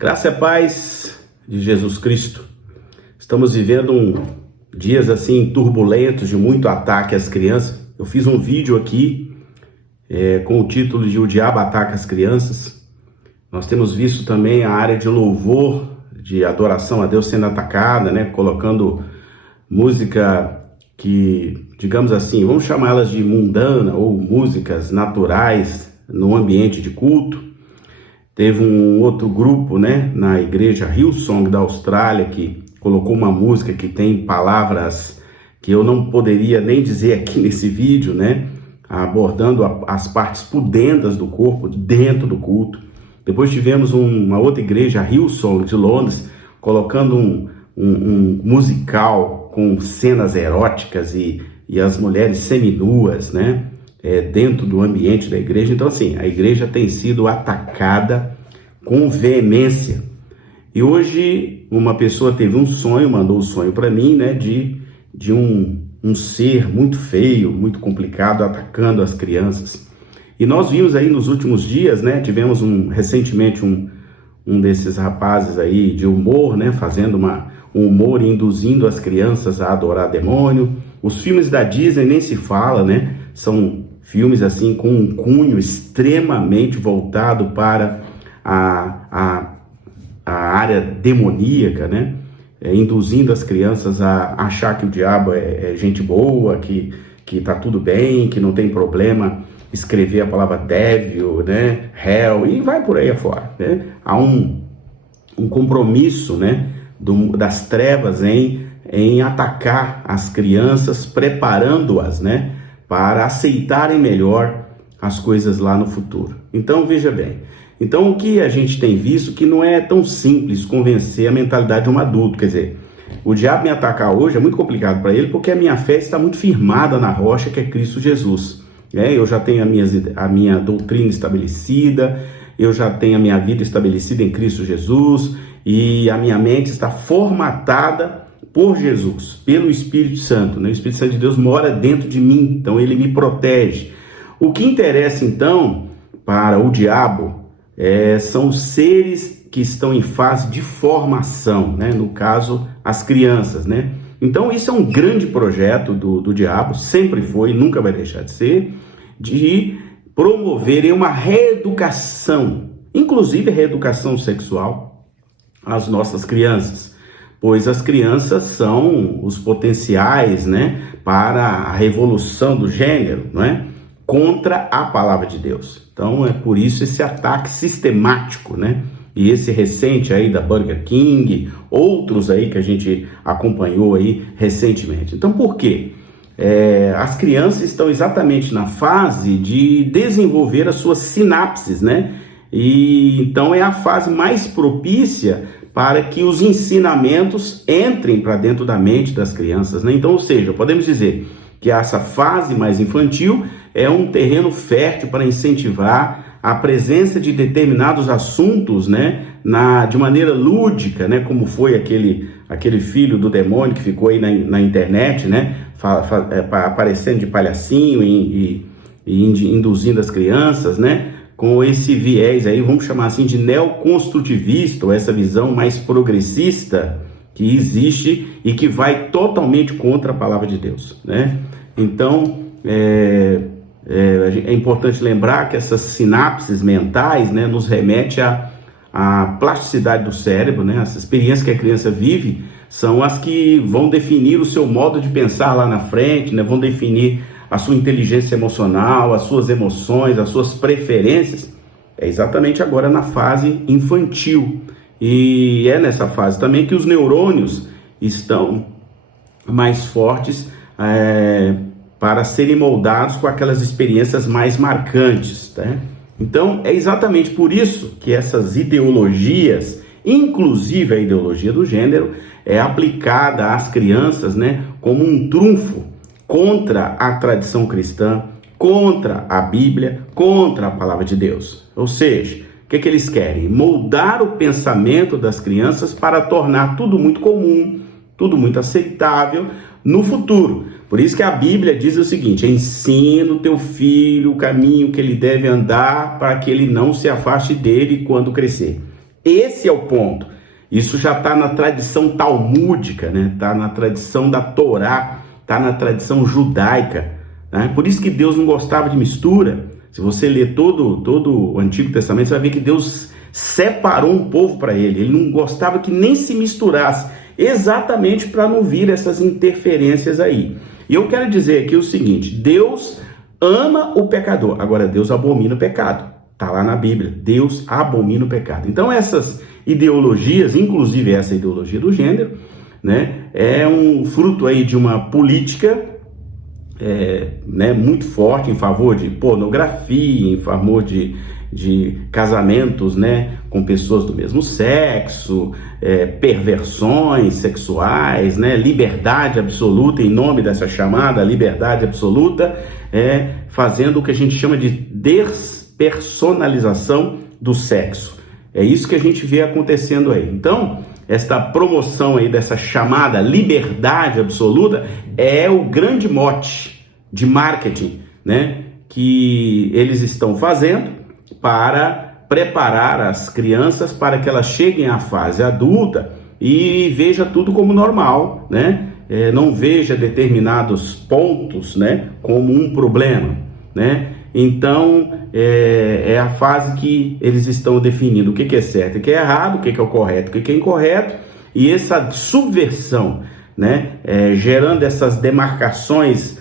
Graça e paz de Jesus Cristo. Estamos vivendo dias assim turbulentos de muito ataque às crianças. Eu fiz um vídeo aqui com o título de O Diabo Ataca as Crianças. Nós temos visto também a área de louvor, de adoração a Deus sendo atacada, né? Colocando música que, digamos assim, vamos chamá-las de mundana ou músicas naturais no ambiente de culto. Teve um outro grupo, né, na igreja Hillsong da Austrália, que colocou uma música que tem palavras que eu não poderia nem dizer aqui nesse vídeo, né, abordando as partes pudendas do corpo dentro do culto. Depois tivemos uma outra igreja, Hillsong de Londres, colocando um musical com cenas eróticas e as mulheres seminuas, né, dentro do ambiente da igreja. Então, assim, a igreja tem sido atacada com veemência. E hoje uma pessoa teve um sonho, mandou um sonho para mim, né, de um ser muito feio, muito complicado, atacando as crianças. E nós vimos aí nos últimos dias, né, tivemos recentemente um desses rapazes aí de humor, né, fazendo um humor e induzindo as crianças a adorar demônio. Os filmes da Disney nem se fala, né, são filmes assim com um cunho extremamente voltado para a área demoníaca, né? Induzindo as crianças a achar que o diabo é gente boa, que tá tudo bem, que não tem problema escrever a palavra devil, né? Hell, e vai por aí afora, né? Há um compromisso, né? Das trevas em atacar as crianças, preparando-as, né, para aceitarem melhor as coisas lá no futuro. Então, veja bem. Então, o que a gente tem visto que não é tão simples convencer a mentalidade de um adulto. Quer dizer, o diabo me atacar hoje é muito complicado para ele, porque a minha fé está muito firmada na rocha que é Cristo Jesus. Eu já tenho a minha doutrina estabelecida, eu já tenho a minha vida estabelecida em Cristo Jesus, e a minha mente está formatada por Jesus, pelo Espírito Santo, né? O Espírito Santo de Deus mora dentro de mim, então ele me protege. O que interessa então para o diabo são os seres que estão em fase de formação, né? No caso, as crianças, né? Então isso é um grande projeto do diabo, sempre foi, nunca vai deixar de ser, de promoverem uma reeducação, inclusive reeducação sexual, às nossas crianças. Pois as crianças são os potenciais, né, para a revolução do gênero, não é? Contra a palavra de Deus. Então é por isso esse ataque sistemático, né? E esse recente aí da Burger King, outros aí que a gente acompanhou aí recentemente. Então por quê? As crianças estão exatamente na fase de desenvolver as suas sinapses, né? E então é a fase mais propícia para que os ensinamentos entrem para dentro da mente das crianças, né? Então, ou seja, podemos dizer que essa fase mais infantil é um terreno fértil para incentivar a presença de determinados assuntos, né, de maneira lúdica, né, como foi aquele filho do demônio que ficou aí na internet, né, aparecendo de palhacinho e induzindo as crianças, né, com esse viés aí, vamos chamar assim de neoconstrutivista, ou essa visão mais progressista que existe e que vai totalmente contra a palavra de Deus, né? Então, é importante lembrar que essas sinapses mentais, né, nos remete à plasticidade do cérebro, né? As experiências que a criança vive são as que vão definir o seu modo de pensar lá na frente, né? Vão definir a sua inteligência emocional, as suas emoções, as suas preferências. É exatamente agora na fase infantil. E é nessa fase também que os neurônios estão mais fortes para serem moldados com aquelas experiências mais marcantes, né? Então, é exatamente por isso que essas ideologias, inclusive a ideologia do gênero, é aplicada às crianças, né, como um trunfo contra a tradição cristã, contra a Bíblia, contra a palavra de Deus. Ou seja, o que eles querem? Moldar o pensamento das crianças para tornar tudo muito comum, tudo muito aceitável no futuro. Por isso que a Bíblia diz o seguinte: ensina o teu filho o caminho que ele deve andar para que ele não se afaste dele quando crescer. Esse é o ponto. Isso já está na tradição talmúdica, né? Está na tradição da Torá, está na tradição judaica, né? Por isso que Deus não gostava de mistura. Se você ler todo o Antigo Testamento, você vai ver que Deus separou um povo para ele. Ele não gostava que nem se misturasse, exatamente para não vir essas interferências aí. E eu quero dizer aqui o seguinte: Deus ama o pecador, agora Deus abomina o pecado. Está lá na Bíblia, Deus abomina o pecado. Então essas ideologias, inclusive essa ideologia do gênero, né, é um fruto aí de uma política né, muito forte em favor de pornografia, em favor de casamentos, né, com pessoas do mesmo sexo, perversões sexuais, né, liberdade absoluta, em nome dessa chamada liberdade absoluta, fazendo o que a gente chama de despersonalização do sexo. É isso que a gente vê acontecendo aí. Então, esta promoção aí dessa chamada liberdade absoluta é o grande mote de marketing, né, que eles estão fazendo para preparar as crianças para que elas cheguem à fase adulta e veja tudo como normal, né? Não veja determinados pontos, né, como um problema, né? Então, é a fase que eles estão definindo o que é certo, o que é errado, o que é o correto, o que é incorreto, e essa subversão, né, gerando essas demarcações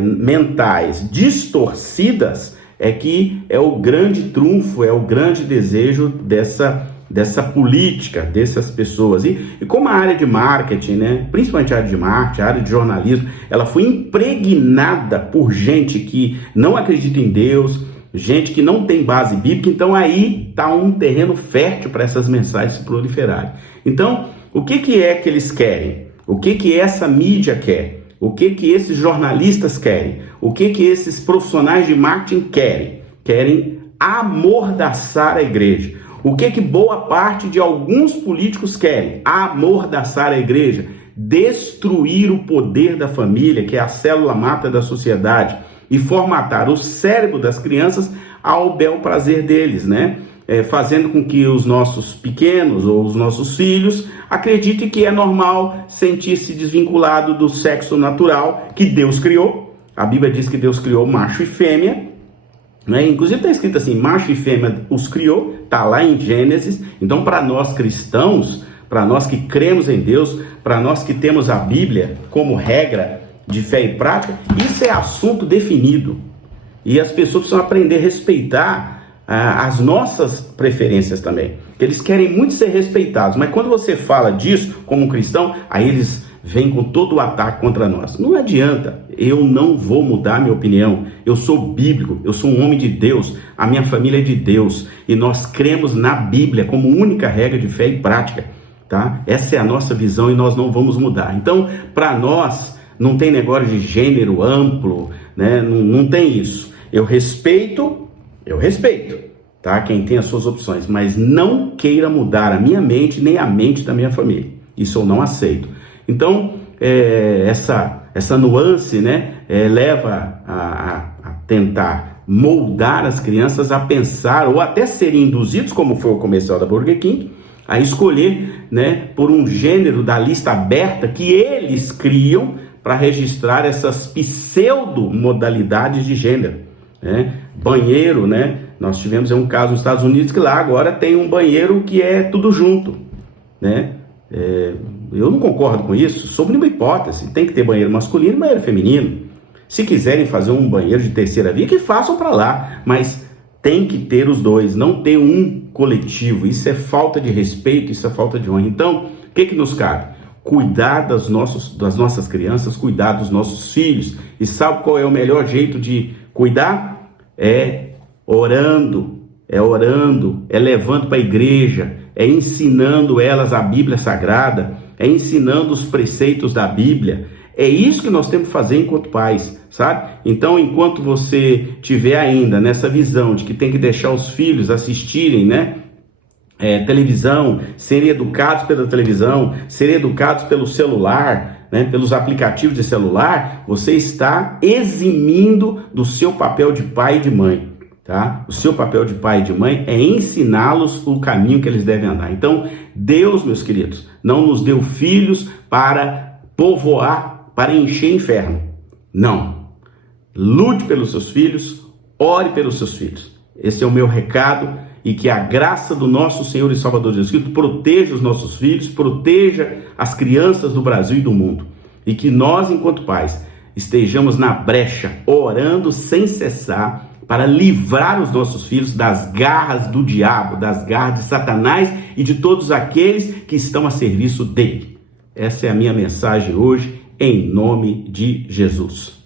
mentais distorcidas, que é o grande trunfo, é o grande desejo dessa política, dessas pessoas. E como a área de marketing, né, principalmente a área de marketing, a área de jornalismo, ela foi impregnada por gente que não acredita em Deus, gente que não tem base bíblica, então aí está um terreno fértil para essas mensagens se proliferarem. Então, o que é que eles querem? O que essa mídia quer? O que esses jornalistas querem? O que esses profissionais de marketing querem? Querem amordaçar a igreja. O que boa parte de alguns políticos querem? Amordaçar a igreja, destruir o poder da família, que é a célula mata da sociedade, e formatar o cérebro das crianças ao bel prazer deles, né? Fazendo com que os nossos pequenos ou os nossos filhos acreditem que é normal sentir-se desvinculado do sexo natural que Deus criou. A Bíblia diz que Deus criou macho e fêmea, né? Inclusive está escrito assim, macho e fêmea os criou, está lá em Gênesis. Então, para nós cristãos, para nós que cremos em Deus, para nós que temos a Bíblia como regra de fé e prática, isso é assunto definido. E as pessoas precisam aprender a respeitar as nossas preferências também. Eles querem muito ser respeitados, mas quando você fala disso como um cristão, aí eles vêm com todo o ataque contra nós. Não adianta, eu não vou mudar minha opinião. Eu sou bíblico, eu sou um homem de Deus, a minha família é de Deus, e nós cremos na Bíblia como única regra de fé e prática, tá? Essa é a nossa visão e nós não vamos mudar. Então, para nós, não tem negócio de gênero amplo, né? Não tem isso. Eu respeito, tá? Quem tem as suas opções, mas não queira mudar a minha mente, nem a mente da minha família. Isso eu não aceito. Então, essa nuance, né, leva a tentar moldar as crianças a pensar, ou até serem induzidos, como foi o comercial da Burger King, a escolher, né, por um gênero da lista aberta que eles criam para registrar essas pseudo-modalidades de gênero, né? Banheiro, né? Nós tivemos um caso nos Estados Unidos que lá agora tem um banheiro que é tudo junto, né? Eu não concordo com isso, sob nenhuma hipótese. Tem que ter banheiro masculino e banheiro feminino. Se quiserem fazer um banheiro de terceira via, que façam para lá, mas tem que ter os dois, não ter um coletivo. Isso é falta de respeito, isso é falta de honra. Então, o que nos cabe? Cuidar das nossas crianças, cuidar dos nossos filhos. E sabe qual é o melhor jeito de cuidar? É orando, é levando para a igreja, é ensinando elas a Bíblia Sagrada, é ensinando os preceitos da Bíblia. É isso que nós temos que fazer enquanto pais, sabe? Então, enquanto você tiver ainda nessa visão de que tem que deixar os filhos assistirem, né, televisão, serem educados pela televisão, serem educados pelo celular, né, pelos aplicativos de celular, você está eximindo do seu papel de pai e de mãe. tá? O seu papel de pai e de mãe é ensiná-los o caminho que eles devem andar. Então, Deus, meus queridos, não nos deu filhos para povoar, para encher inferno. Não. Lute pelos seus filhos, ore pelos seus filhos. Esse é o meu recado, e que a graça do nosso Senhor e Salvador Jesus Cristo proteja os nossos filhos, proteja as crianças do Brasil e do mundo. E que nós, enquanto pais, estejamos na brecha, orando sem cessar, para livrar os nossos filhos das garras do diabo, das garras de Satanás e de todos aqueles que estão a serviço dele. Essa é a minha mensagem hoje, em nome de Jesus.